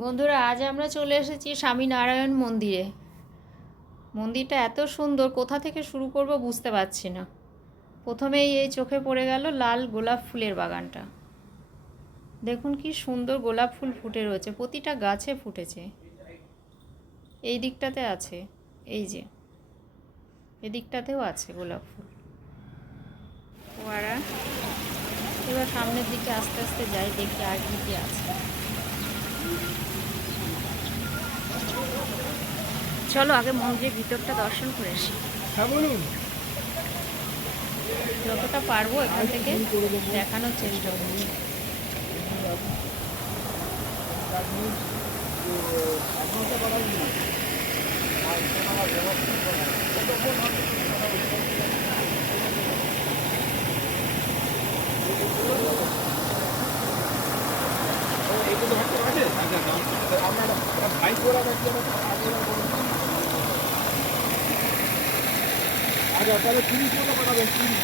বন্ধুরা, আজ আমরা চলে এসেছি স্বামীনারায়ণ মন্দিরে। মন্দিরটা এত সুন্দর, কোথা থেকে শুরু করব বুঝতে পারছি না। প্রথমেই এই চোখে পড়ে গেল লাল গোলাপ ফুলের বাগানটা। দেখুন কি সুন্দর গোলাপ ফুল ফুটে রয়েছে, প্রতিটা গাছে ফুটেছে। এই দিকটাতে আছে, এই যে এদিকটাতেও আছে গোলাপ ফুল ফোয়ারা। এবার সামনের দিকে আস্তে আস্তে যাই, দেখি আর কি কি আছে। চলো আগে মন্দিরের ভিতরটা দর্শন করে আসি। হ্যাঁ বলুন। যতটা পারবো এখান থেকে দেখানোর চেষ্টা করছি। আচ্ছা তাহলে 30 টাকা পাঠাবেন। 30।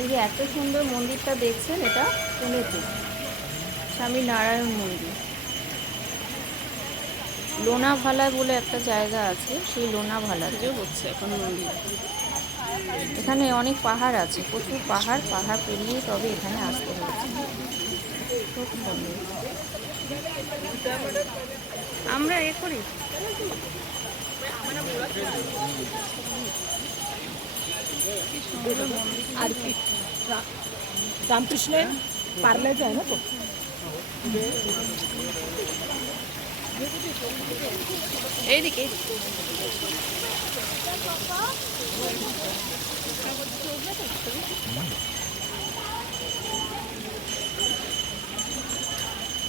এই যে এত সুন্দর মন্দিরটা দেখছেন, এটা পুনেতে স্বামীনারায়ণ মন্দির। লোনাভালা বলে একটা জায়গা আছে, সেই লোনাভালাতে হচ্ছে এখন মন্দির। এখানে অনেক পাহাড় আছে, প্রচুর পাহাড় পাহাড় পেরিয়ে তবে এখানে আসতে হচ্ছে। খুব সুন্দর। আমরা এ করি আর কি রামকৃষ্ণের পার্লে যায় না তো? এইদিকে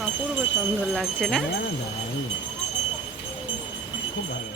অপূর্ব সুন্দর লাগছে না? খুব ভালো।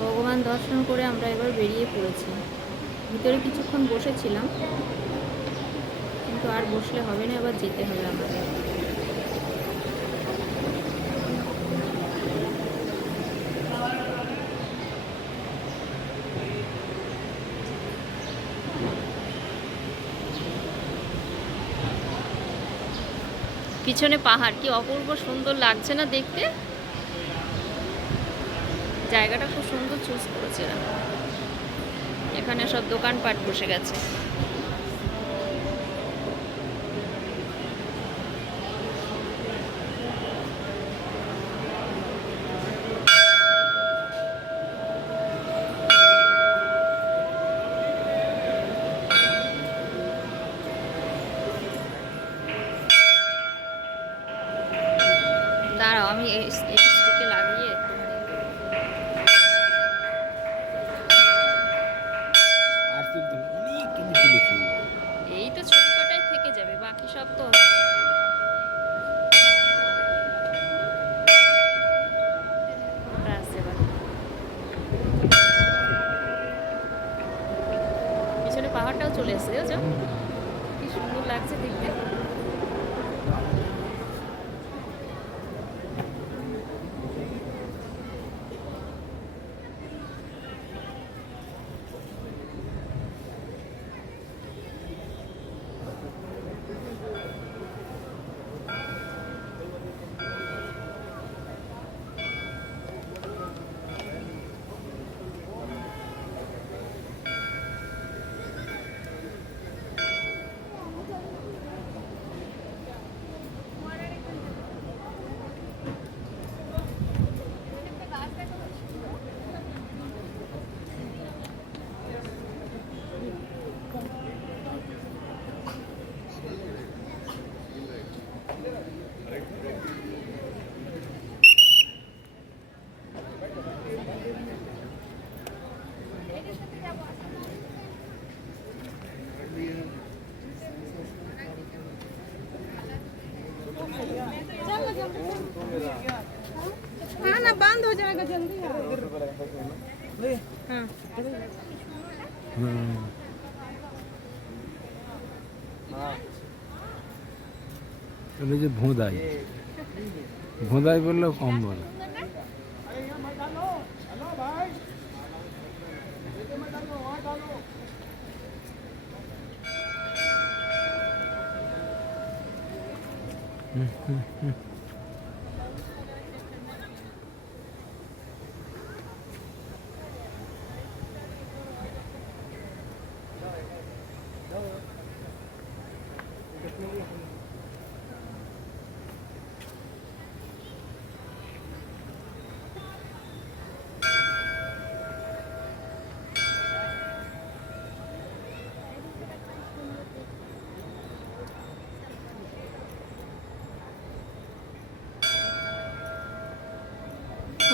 ভগবান দর্শন করে আমরা এবার বেরিয়ে পড়েছি। ভিতরে কিছুক্ষণ বসেছিলাম, কিন্তু আর বসলে হবে না, এবার যেতে হবে আমাদের। পিছনে পাহাড়, কি অপূর্ব সুন্দর লাগছে না দেখতে? জায়গাটা খুব সুন্দর চুজ করেছে এরা। এখানে সব দোকানপাট বসে গেছে। দাঁড়াও, আমি এই স্টিকে লাগিয়ে আর তুলতে অনেক তুমি তুলেছি। এই তো ছবি কটাই থেকে যাবে, বাকি সব তো ওটা আছে। এবার পিছনে পাহাড়টাও চলে এসেছে, বুঝছো? কি সুন্দর লাগছে দেখতে। এই যে ভোঁদাই ভোঁদাই বললেও কম বলে।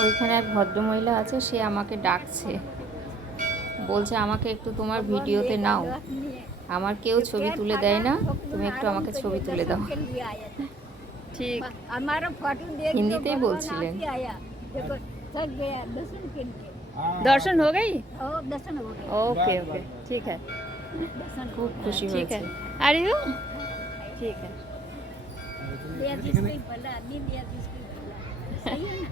ওইখানে এক ভদ্রমহিলা আছে, সে আমাকে ডাকছে, বলছে আমাকে একটু তোমার ভিডিওতে নাও, আমার কেউ ছবি তুলে দেয় না, তুমি একটু আমাকে ছবি তুলে দাও। ঠিক हमारा फोटो देख हिंदीতেই বলছিলেন। देखो थक गया दर्शन के लिए দর্শন हो गई? ओ दर्शन हो गया ओके ओके ठीक है, दर्शन খুব খুশি ठीक হয়েছে। है আর ইউ? ঠিক है। दिया जिसको ही भला आदमी दिया जिसको ही भला सही है ना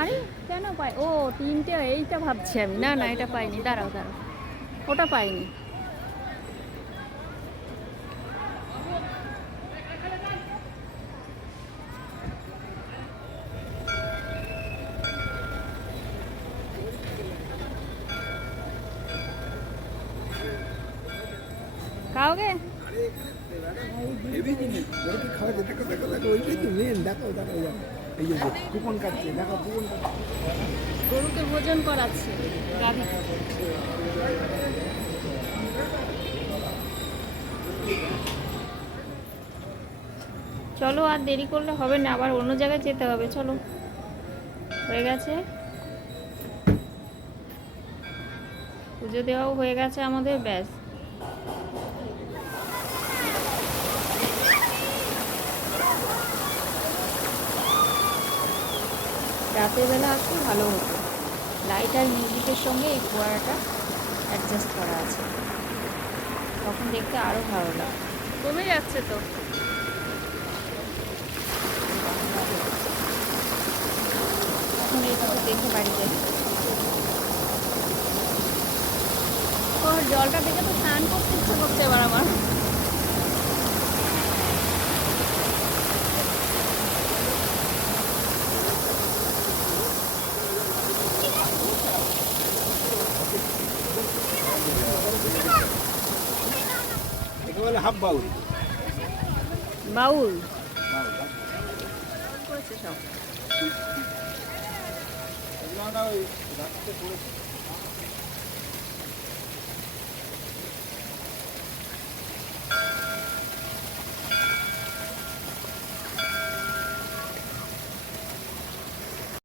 আরে কেন পাই? ও তিনটে, এইটা ভাবছি আমি। না না এটা পাইনি, দাঁড়াও দাঁড়াও, ওটা পাইনি। খাওগে? হেভি জিনিস ওরা কি খাওয়া যায়? দেখো দেখো দেখো, ওইটাই তো মেন। দেখো দেখো এই যে কুপন কাটছে, দেখো কুপন কাটছে। গরুকে ভোজন করাচ্ছে গাভী। চলো, আর দেরি করলে হবে না, আবার অন্য জায়গায় যেতে হবে। চলো, হয়ে গেছে, পুজো দেওয়াও হয়ে গেছে আমাদের, ব্যাস। রাতের বেলা আসলে ভালো হতো, লাইট আর মিউজিকের সঙ্গে এই ফোয়ারাটা অ্যাডজাস্ট করা আছে, তখন দেখতে আরও ভালো লাগে। কমে যাচ্ছে তো। এখন এইটুকু দেখে বাড়ি যাই। ও জলটা দেখে তো স্নান করতে ইচ্ছে করছে এবার আমার। একে বলে হাফ বাউল। বাউল করেছে সব। এগুলো আমরা ওই রাত্রে করেছি।